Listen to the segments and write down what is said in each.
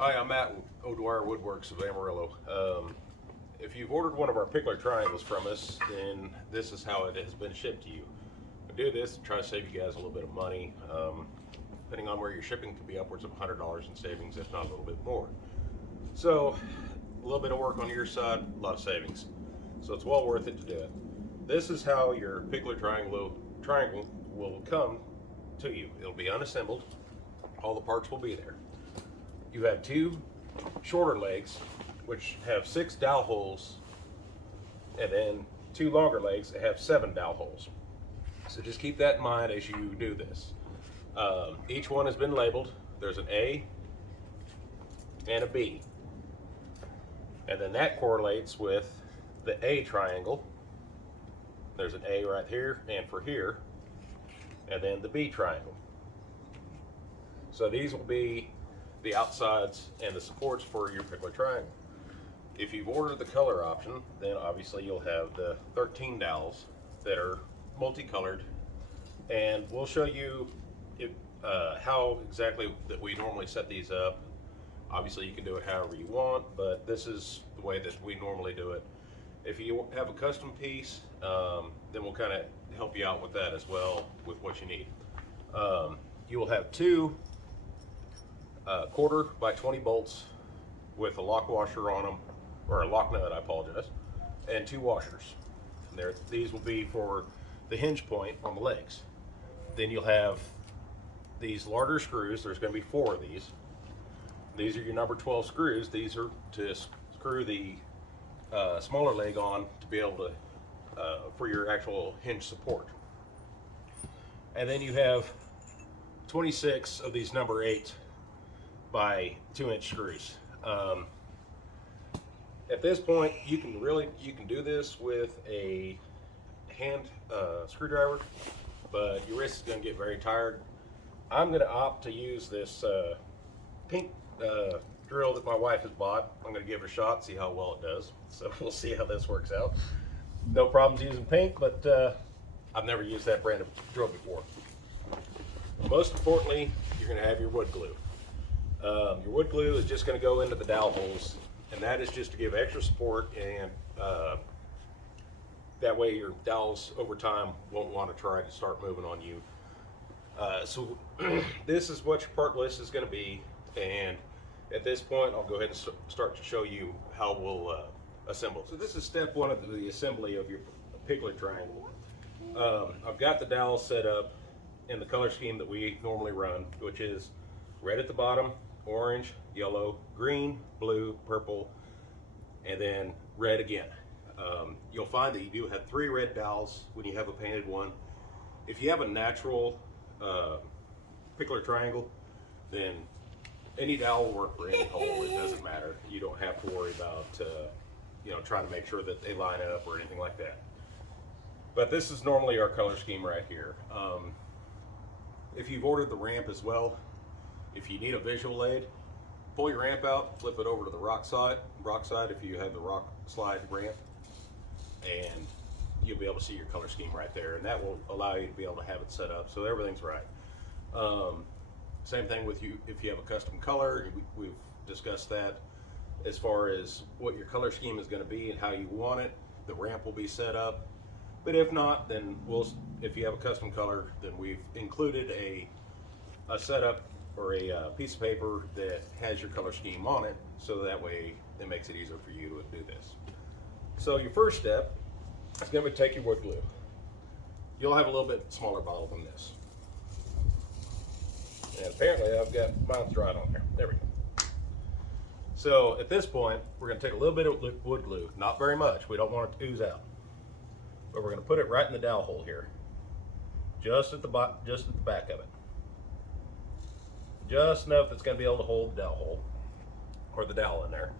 Hi, I'm Matt with O'Dwyer Woodworks of Amarillo. If you've ordered one of our Pikler triangles from us, then this is how it has been shipped to you. We do this to try to save you guys a little bit of money. Depending on where you're shipping, could be upwards of $100 in savings, if not a little bit more. So, a little bit of work on your side, a lot of savings. So it's well worth it to do it. This is how your Pikler triangle will come to you. It'll be unassembled. All the parts will be there. You have two shorter legs, which have 6 dowel holes, and then two longer legs that have 7 dowel holes. So just keep that in mind as you do this. Each one has been labeled. There's an A and a B. And then that correlates with the A triangle. There's an A right here and for here, and then the B triangle. So these will be the outsides and the supports for your Pikler triangle. If you've ordered the color option, then obviously you'll have the 13 dowels that are multicolored, and we'll show you how exactly that we normally set these up. Obviously you can do it however you want, but this is the way that we normally do it. If you have a custom piece, then we'll kind of help you out with that as well, with what you need. You will have two 1/4 by 20 bolts with a lock washer on them, or a lock nut, I apologize, and 2 washers. These will be for the hinge point on the legs. Then you'll have these larger screws. There's going to be 4 of these. These are your number 12 screws. These are to screw the smaller leg on to be able to for your actual hinge support. And then you have 26 of these number 8 by 2-inch screws. At this point, you can do this with a hand screwdriver, but your wrist is going to get very tired. I'm going to opt to use this pink drill that my wife has bought. I'm going to give it a shot, see how well it does. So we'll see how this works out. No problems using pink, but I've never used that brand of drill before. Most importantly, you're going to have your wood glue. Your wood glue is just going to go into the dowel holes, and that is just to give extra support, and that way your dowels over time won't want to try to start moving on you. So this is what your part list is going to be, and at this point I'll go ahead and start to show you how we'll assemble. So this is step 1 of the assembly of your Pikler triangle. I've got the dowels set up in the color scheme that we normally run, which is red at the bottom, orange, yellow, green, blue, purple, and then red again. You'll find that you do have 3 red dowels when you have a painted one. If you have a natural Pikler triangle, then any dowel will work for any hole. It doesn't matter. You don't have to worry about trying to make sure that they line up or anything like that. But this is normally our color scheme right here. If you've ordered the ramp as well, if you need a visual aid, pull your ramp out, flip it over to the rock side if you have the rock slide ramp, and you'll be able to see your color scheme right there, and that will allow you to be able to have it set up so everything's right. Same thing with you if you have a custom color. We've discussed that as far as what your color scheme is going to be and how you want it. The ramp will be set up, but if not, then if you have a custom color, then we've included a setup or a piece of paper that has your color scheme on it, so that way it makes it easier for you to do this. So your first step is going to be take your wood glue. You'll have a little bit smaller bottle than this. And apparently I've got mine's dried on here. There we go. So at this point, we're going to take a little bit of wood glue, not very much. We don't want it to ooze out. But we're going to put it right in the dowel hole here, just at the back of it. Just enough that's going to be able to hold the dowel hole, or the dowel in there.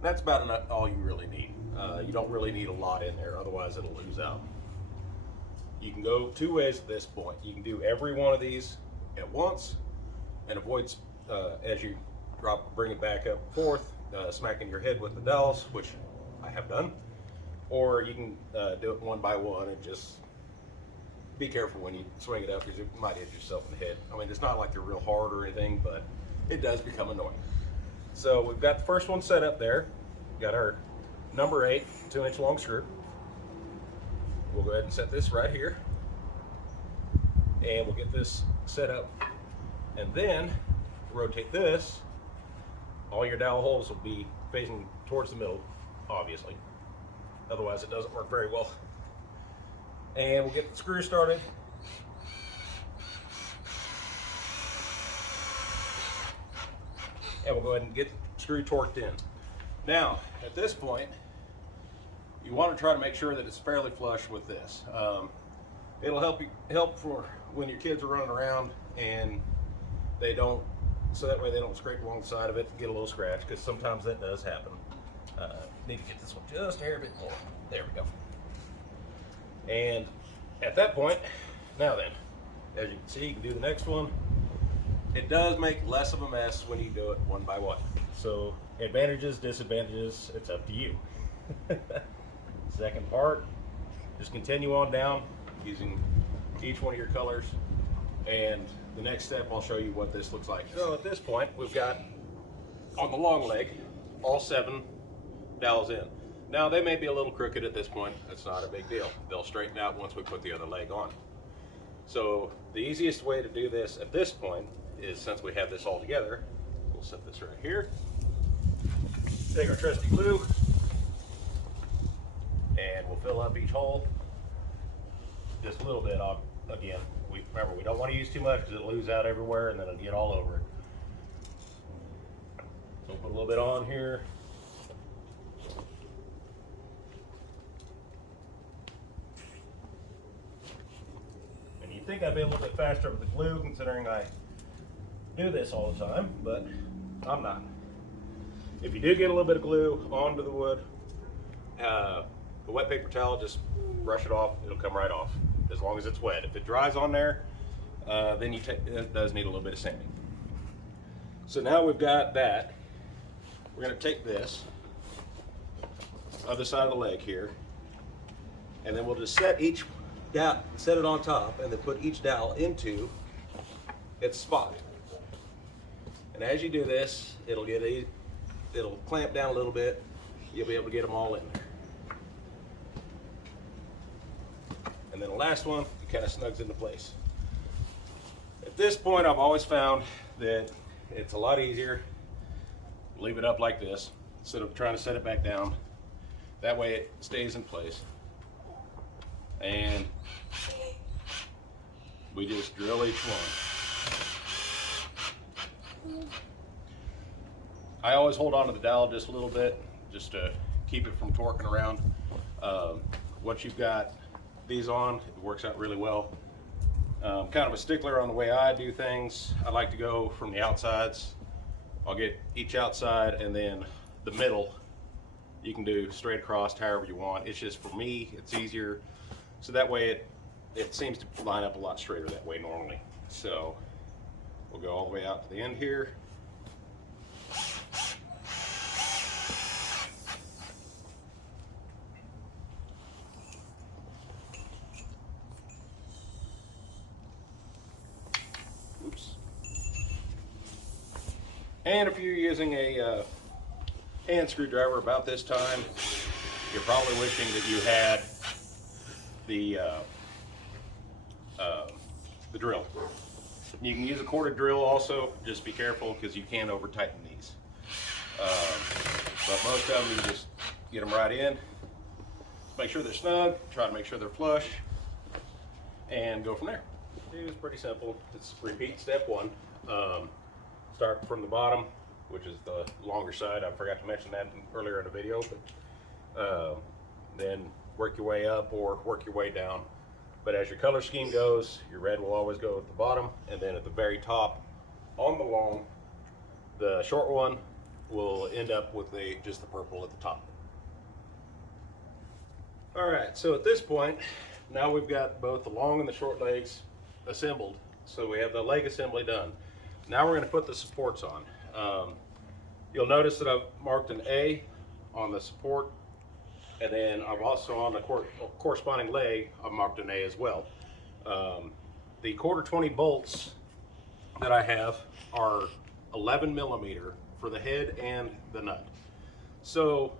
That's about all you really need. You don't really need a lot in there, otherwise it'll ooze out. You can go 2 ways at this point. You can do every one of these at once and avoid, as you bring it back up and forth, smacking your head with the dowels, which I have done. Or you can do it one by one and just be careful when you swing it up, because you might hit yourself in the head. I mean, it's not like they're real hard or anything, but it does become annoying. So we've got the first one set up there. Got our number 8 2-inch long screw. We'll go ahead and set this right here, and we'll get this set up, and then rotate this. All your dowel holes will be facing towards the middle, obviously, otherwise it doesn't work very well. And we'll get the screw started. And we'll go ahead and get the screw torqued in. Now, at this point, you want to try to make sure that it's fairly flush with this. It'll help for when your kids are running around and they don't, so that way they don't scrape along the side of it and get a little scratch, because sometimes that does happen. Need to get this one just a hair bit more. There we go. And at that point, now then, as you can see, you can do the next one. It does make less of a mess when you do it one by one. So advantages, disadvantages, it's up to you. Second part, just continue on down using each one of your colors, and the next step I'll show you what this looks like. So at this point, we've got on the long leg all 7 dowels in. Now they may be a little crooked at this point. That's not a big deal. They'll straighten out once we put the other leg on. So the easiest way to do this at this point is, since we have this all together, we'll set this right here. Take our trusty glue, and we'll fill up each hole just a little bit. Again, remember, we don't want to use too much because it'll ooze out everywhere and then it'll get all over it. So we'll put a little bit on here. And you'd think I'd be a little bit faster with the glue, considering I do this all the time, but I'm not. If you do get a little bit of glue onto the wood, a wet paper towel, just brush it off. It'll come right off, as long as it's wet. If it dries on there, then it does need a little bit of sanding. So now we've got that. We're going to take this other side of the leg here, and then we'll just set each dowel, set it on top, and then put each dowel into its spot. And as you do this, it'll clamp down a little bit. You'll be able to get them all in there. And then the last one, it kind of snugs into place. At this point, I've always found that it's a lot easier to leave it up like this instead of trying to set it back down. That way it stays in place. And we just drill each one. I always hold on to the dowel just a little bit, just to keep it from torquing around. Once you've got these on, it works out really well. Kind of a stickler on the way I do things. I like to go from the outsides. I'll get each outside, and then the middle you can do straight across however you want. It's just, for me, it's easier, so that way it seems to line up a lot straighter that way normally. So we'll go all the way out to the end here. And if you're using a hand screwdriver about this time, you're probably wishing that you had the drill. You can use a corded drill also. Just be careful, because you can over tighten these. But most of them, you just get them right in. Make sure they're snug. Try to make sure they're flush, and go from there. It's pretty simple. It's repeat step 1. Start from the bottom, which is the longer side. I forgot to mention that earlier in the video, but then work your way up or work your way down. But as your color scheme goes, your red will always go at the bottom, and then at the very top on the long, the short one will end up with just the purple at the top. All right, so at this point, now we've got both the long and the short legs assembled. So we have the leg assembly done. Now we're going to put the supports on. You'll notice that I've marked an A on the support, and then I've also, on the corresponding leg, I've marked an A as well. The 1/4 20 bolts that I have are 11 millimeter for the head and the nut. So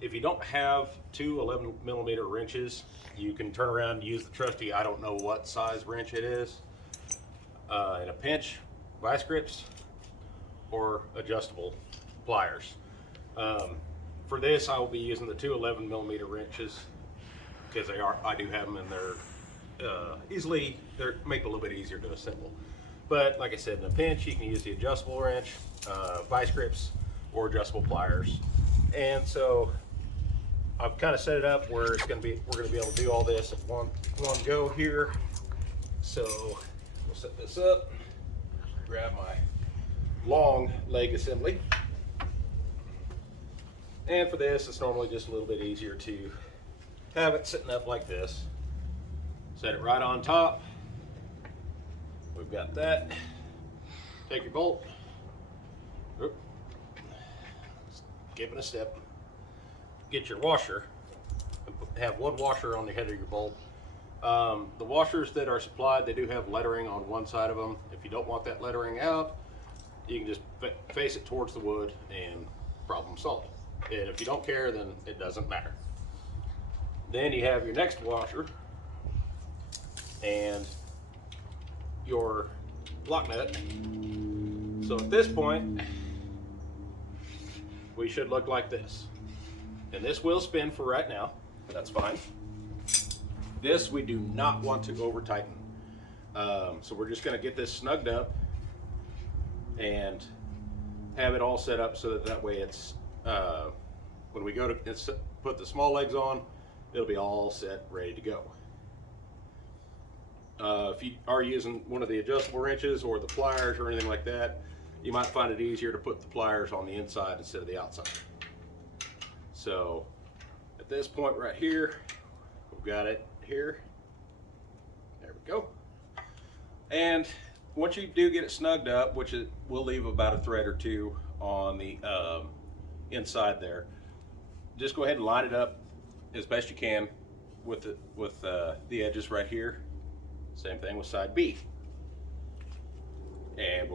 if you don't have two 11 millimeter wrenches, you can turn around and use the trusty, I don't know what size wrench it is, in a pinch, vice grips, or adjustable pliers. For this, I will be using the two 11 millimeter wrenches because I do have them, and they're make it a little bit easier to assemble. But like I said, in a pinch, you can use the adjustable wrench, vice grips, or adjustable pliers. And so I've kind of set it up where we're going to be able to do all this at one go here. So we'll set this up, grab my long leg assembly. And for this, it's normally just a little bit easier to have it sitting up like this. Set it right on top. We've got that. Take your bolt. Skipping a step. Get your washer. Have one washer on the head of your bolt. The washers that are supplied, they do have lettering on one side of them. If you don't want that lettering out, you can just face it towards the wood and problem solved. And if you don't care, then it doesn't matter. Then you have your next washer and your lock nut. So at this point, we should look like this. And this will spin for right now. That's fine. This we do not want to over tighten. So we're just going to get this snugged up and have it all set up so that way it's when we go to put the small legs on, it'll be all set, ready to go. If you are using one of the adjustable wrenches or the pliers or anything like that, you might find it easier to put the pliers on the inside instead of the outside. So at this point right here, we've got it here. There we go. And once you do get it snugged up, which will leave about a thread or two on the inside there, just go ahead and line it up as best you can with the edges right here. Same thing with side B. And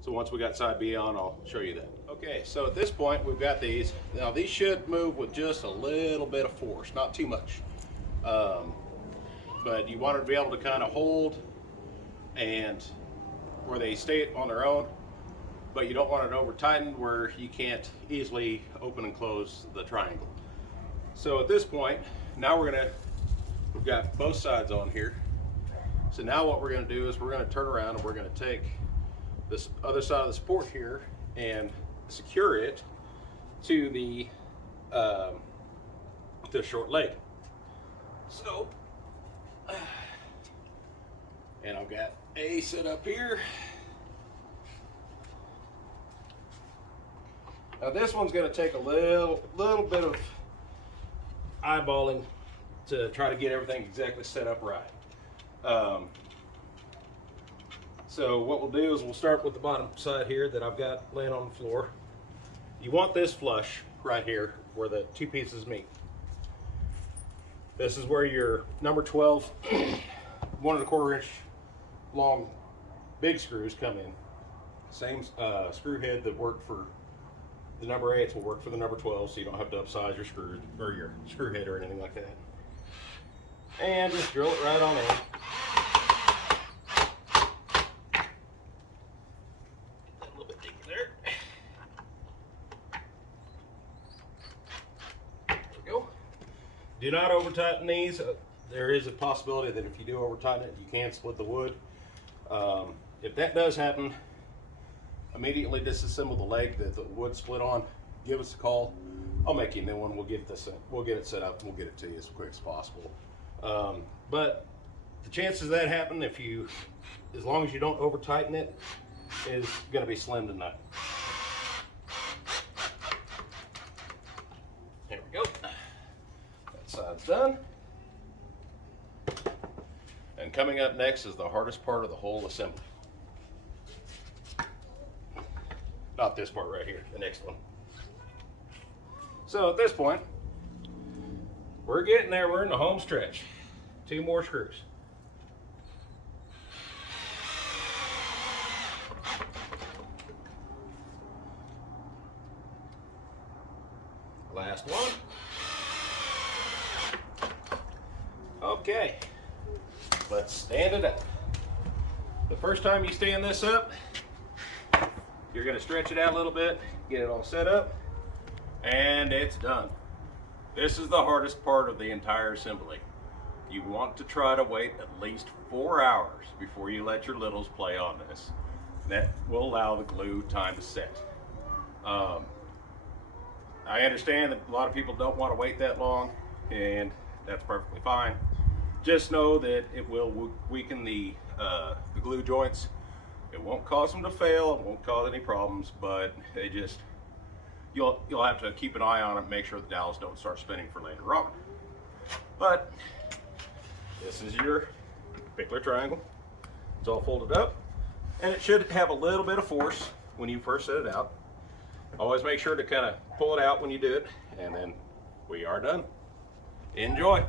so once we got side B on, I'll show you that. Okay, so at this point we've got these. Now these should move with just a little bit of force, not too much. But you want to be able to kind of hold and where they stay on their own, but you don't want it over tightened where you can't easily open and close the triangle. So at this point, now we've got both sides on here. So now what we're going to do is we're going to turn around and we're going to take this other side of the support here and secure it to the short leg. So, and I've got A set up here. Now this one's going to take a little bit of eyeballing to try to get everything exactly set up right. So what we'll do is we'll start with the bottom side here that I've got laying on the floor. You want this flush right here where the two pieces meet. This is where your number 12 1¼ inch long big screws come in. Same screw head that worked for the number 8s will work for the number 12, so you don't have to upsize your screw or your screw head or anything like that. And just drill it right on in. A little bit deeper there. There we go. Do not over tighten these. There is a possibility that if you do over tighten it, you can split the wood. If that does happen, immediately disassemble the leg that the wood split on. Give us a call. I'll make you a new one. We'll get it set up and we'll get it to you as quick as possible. But the chances of that happen, as long as you don't over tighten it, is going to be slim to none. There we go. That side's done. And coming up next is the hardest part of the whole assembly. Not this part right here, the next one. So at this point, we're getting there. We're in the home stretch. 2 more screws. Last one. Okay, let's stand it up. The first time you stand this up, you're going to stretch it out a little bit, get it all set up, and it's done. This is the hardest part of the entire assembly. You want to try to wait at least 4 hours before you let your littles play on this. That will allow the glue time to set. I understand that a lot of people don't want to wait that long, and that's perfectly fine. Just know that it will weaken the glue joints. It won't cause them to fail, it won't cause any problems, but they just, you'll have to keep an eye on it, make sure the dowels don't start spinning for later on. But this is your Pikler triangle. It's all folded up, and it should have a little bit of force when you first set it out. Always make sure to kind of pull it out when you do it, and then we are done. Enjoy.